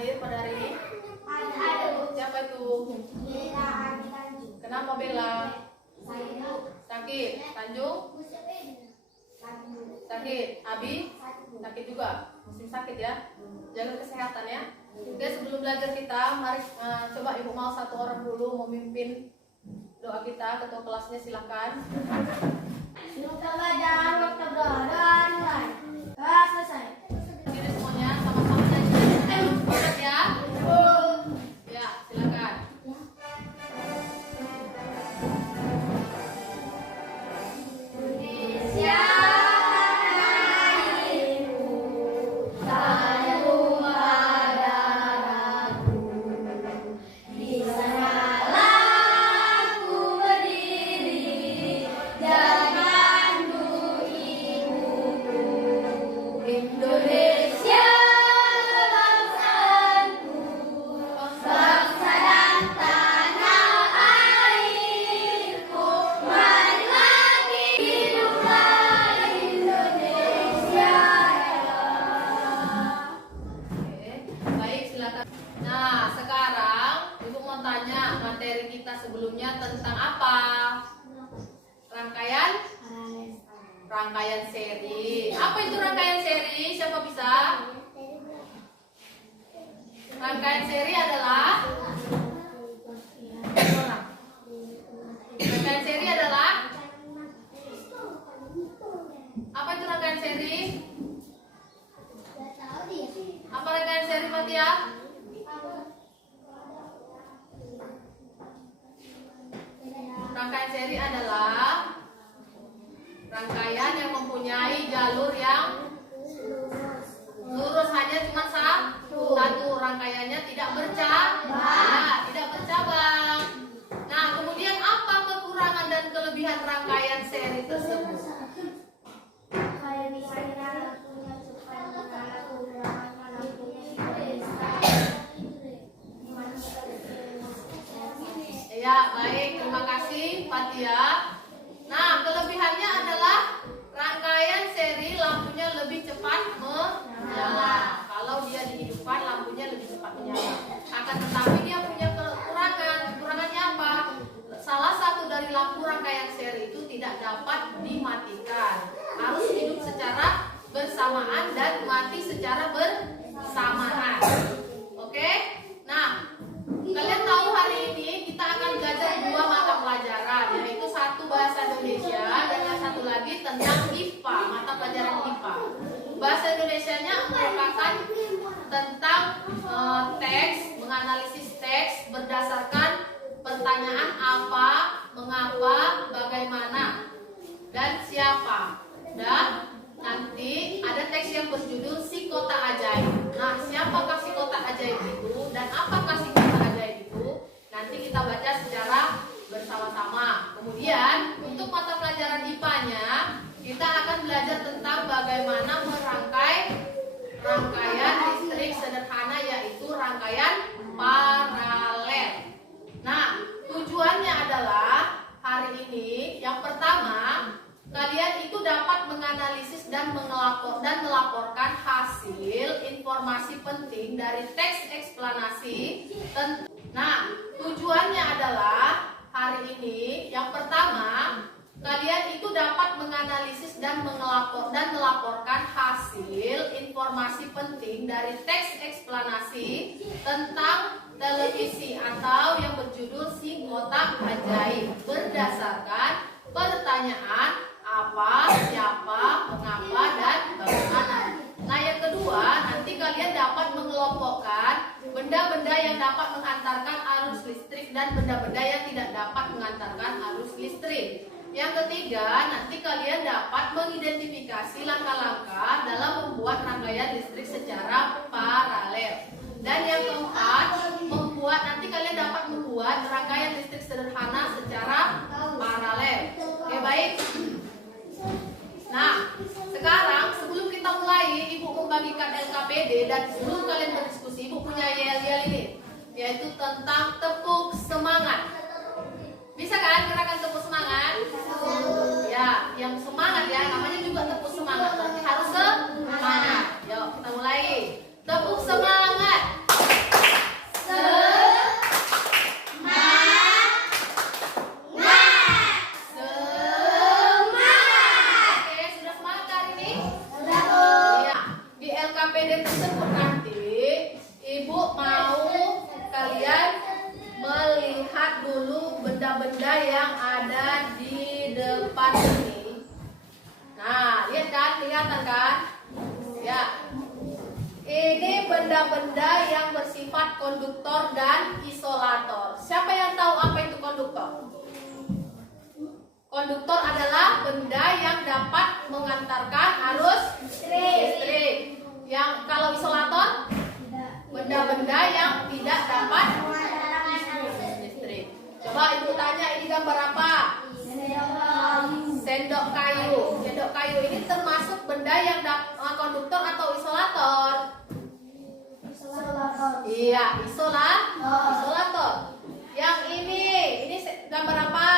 hadir pada hari ini? Siapa itu? Kenapa Bella? Sakit. Tanjung? Sakit. Abi? Sakit juga. Musim sakit ya. Jaga kesehatan ya. Oke, sebelum belajar kita, mari coba Ibu mau satu orang dulu memimpin doa kita. Ketua kelasnya silakan. Selesai. Ini semuanya sama-sama nyanyi. Ingat ya. Ya, silakan. Indonesia, bangsaku, bangsa dan tanah airku, marilah hiduplah Indonesia. Oke, baik silakan. Nah, sekarang Ibu mau tanya materi kita sebelumnya tentang apa? Rangkaian seri. Apa itu rangkaian seri? Siapa bisa? Rangkaian seri adalah Rangkaian seri adalah apa itu rangkaian seri? Apa rangkaian seri, Fatia? Rangkaian seri adalah rangkaian yang mempunyai jalur yang lurus, hanya cuma satu. Rangkaiannya tidak bercabang. Nah, kemudian apa kekurangan dan kelebihan rangkaian seri tersebut? Ya, baik, terima kasih Fatia. Nah, kelebihannya adalah rangkaian seri lampunya lebih cepat menyala. Kalau dia dihidupkan, lampunya lebih cepat menyala. Akan tetapi dia punya kekurangan. Kekurangannya apa? Salah satu dari lampu rangkaian seri itu tidak dapat dimatikan. Harus hidup secara bersamaan dan mati secara bersamaan. Oke? Nah, kalian tahu hari ini kita akan belajar 2 mata pelajaran, yaitu satu bahasa Indonesia dan yang satu lagi tentang IPA, mata pelajaran IPA. Bahasa Indonesianya merupakan tentang teks, menganalisis teks berdasarkan pertanyaan apa, mengapa, bagaimana, dan siapa. Dan nanti ada teks yang berjudul Si Kota Ajaib. Nah, siapakah si kota ajaib itu dan apakah si kota ajaib itu? Nanti kita baca secara bersama-sama. Kemudian untuk mata pelajaran IPA-nya kita akan belajar tentang bagaimana rangkaian listrik sederhana, yaitu rangkaian paralel. Nah, tujuannya adalah hari ini yang pertama, kalian itu dapat menganalisis dan melaporkan hasil informasi penting dari teks eksplanasi. Nah, tujuannya adalah hari ini yang pertama, kalian itu dapat menganalisis dan melaporkan hasil informasi penting dari teks eksplanasi tentang televisi atau yang berjudul Si Kota Ajaib berdasarkan pertanyaan apa, siapa, mengapa, dan bagaimana. Nah, yang kedua, nanti kalian dapat mengelompokkan benda-benda yang dapat mengantarkan arus listrik dan benda-benda yang tidak dapat mengantarkan arus listrik. Yang ketiga, nanti kalian dapat mengidentifikasi langkah-langkah dalam membuat rangkaian listrik secara paralel. Dan yang keempat, nanti kalian dapat membuat rangkaian listrik sederhana secara paralel. Oke, baik. Nah, sekarang sebelum kita mulai, Ibu membagikan LKPD, dan sebelum kalian berdiskusi, Ibu punya yel-yel ini, yaitu tentang tepuk semangat. Bisa kan gerakan tepuk semangat? Ya, yang semangat ya, namanya juga tepuk semangat. Berarti harus semangat. Yuk, kita mulai. Tepuk semangat. listrik tersebut nanti Ibu mau kalian melihat dulu benda-benda yang ada di depan ini. Nah, lihat kan, kelihatan kan? Ya. Ini benda-benda yang bersifat konduktor dan isolator. Siapa yang tahu apa itu konduktor? Konduktor adalah benda yang dapat mengantarkan arus listrik. Yang kalau isolator, benda-benda yang tidak dapat listrik. Coba Ibu tanya, ini gambar apa? Sendok kayu. Sendok kayu ini termasuk benda yang konduktor atau isolator? Iya, isolator. Yang ini gambar apa?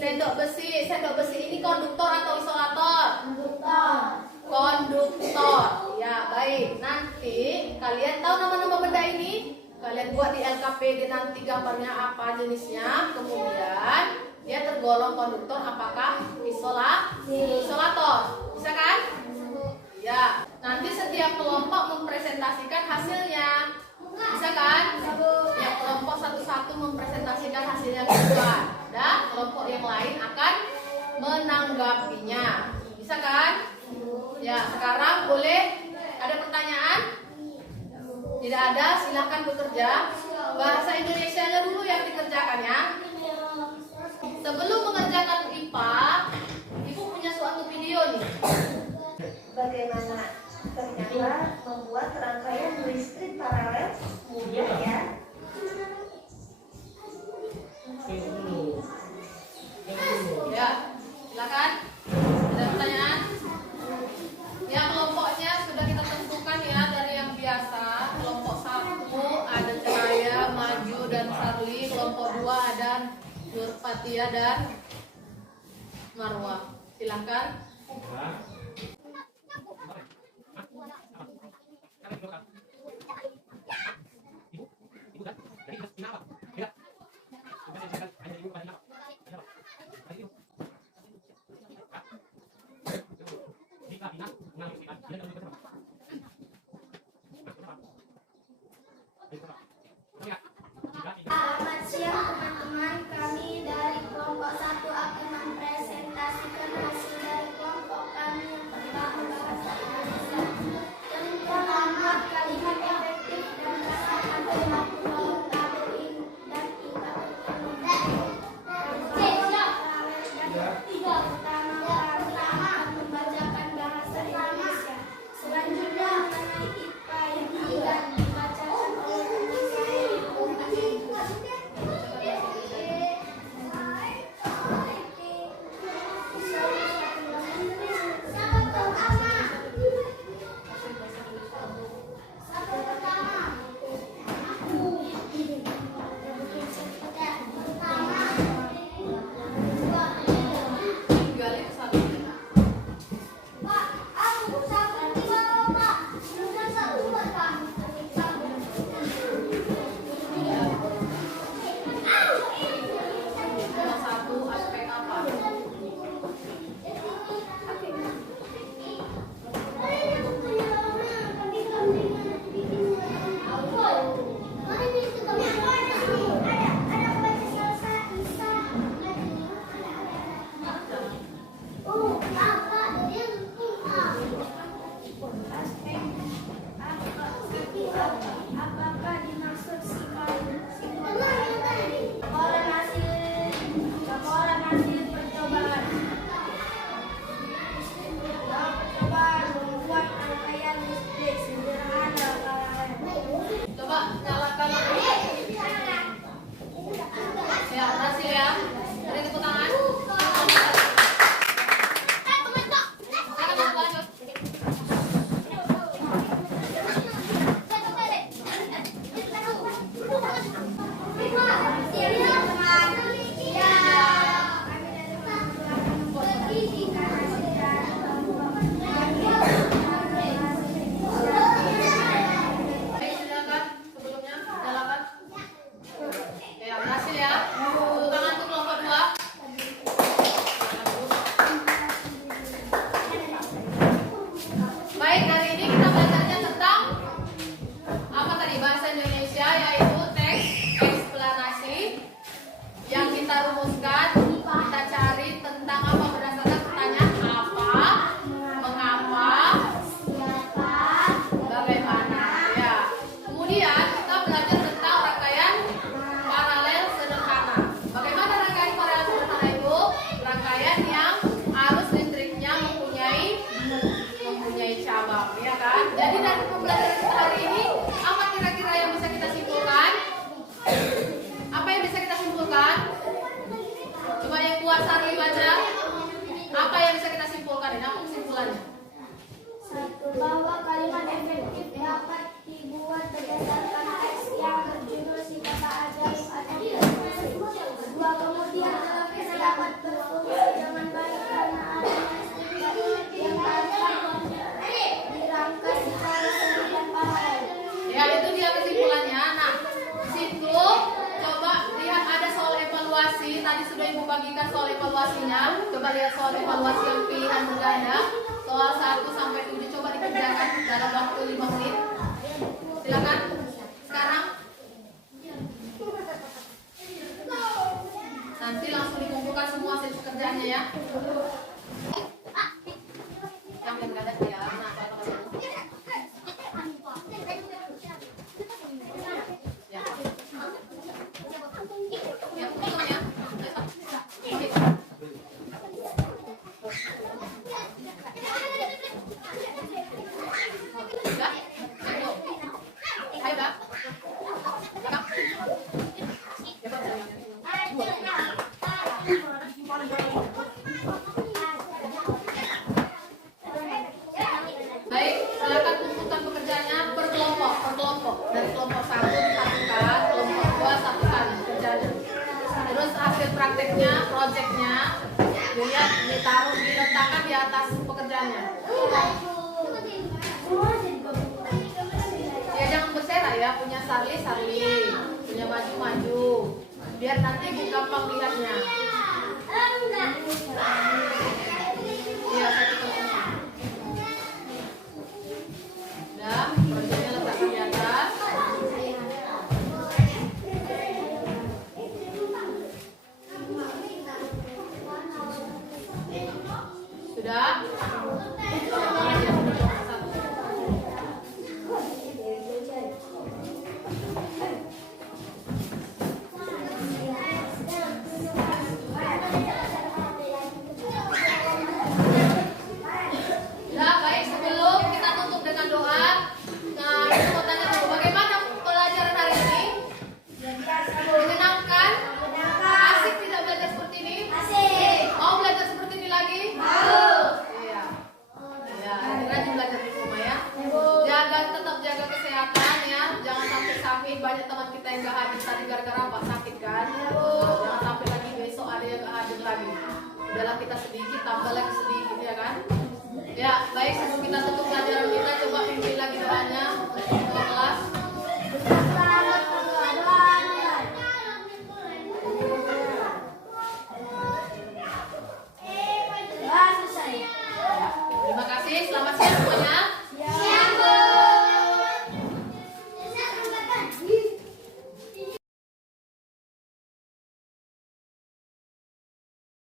Sendok besi. Sendok besi ini konduktor atau isolator? Konduktor. Ya, baik. Nanti kalian tahu nama-nama benda ini? Kalian buat di LKPD nanti gambarnya apa jenisnya. Kemudian dia tergolong konduktor apakah isolator. Bisa kan? Ya. Nanti setiap kelompok mempresentasikan hasilnya. Bisa kan? Yang kelompok satu-satu mempresentasikan hasilnya keluar. Dan kelompok yang lain akan menanggapinya. Bisa kan? Ya, sekarang boleh ada pertanyaan? Tidak ada, silahkan bekerja. Bahasa Indonesianya dulu yang dikerjakan ya. Sebelum mengerjakan IPA, Ibu punya suatu video nih. Bagaimana ternyata membuat rangkaian listrik paralel mudah ya. Ya, silakan. Ada pertanyaan? Ya, kelompoknya sudah kita tentukan ya dari yang biasa. Kelompok 1 ada Cahaya, Maju dan Sarli. Kelompok 2 ada Nurfatia dan Marwah. Silakan. Selamat siang teman-teman, kami dari kelompok 1 akan mempresentasikan hasil dari kelompok kami yang pertama bahasa Indonesia. Pertama, kalimat efektif dan kata alternatif tabel ini dan kita pertama akan membacakan bahasa Indonesia. Selanjutnya mengenai IPA yang akan dibacakan oleh saya. Apakah dimaksud laporan hasil percobaan? Percobaan membuat rangkaian listrik sederhana. Coba nyalakan. Ya, hasil ya. Beri tepuk tangan. Silakan, lanjut. dan berganda. Soal 1 sampai 7 coba dikerjakan dalam waktu 5 menit. Silakan. Sekarang. Nanti langsung dikumpulkan semua hasil pekerjaannya ya. Yang berganda ya. Nah, baik, silakan kumpulkan pekerjaannya per kelompok. Dari kelompok 1 disatukan, kelompok 2 satukan pekerjaannya. Terus hasil prakteknya, proyeknya, dilihat, ditaruh, diletakkan di atas pekerjaannya. Ya jangan berserah ya, punya Sarli, punya maju. Biar nanti gampang lihatnya. Iya, satu kelompok. Udah, proyeknya letakkan di atas. Sudah? Ya, baik, sebelum kita tutup dengan doa, nah, saya mau tanya dulu, bagaimana pelajaran hari ini? Menyenangkan? Asik tidak belajar seperti ini? Mau belajar seperti ini lagi? Iya. Ya, rajin belajar di rumah ya. Tetap jaga kesehatan ya. Jangan sampai sakit. Banyak teman kita yang gak hadir tadi gara-gara apa? Sakit kan? Jangan sampai lagi besok ada yang gak hadir lagi. Udahlah kita sedikit, tambah lagi sedikit ya kan? Ya, baik, sebelum kita tutup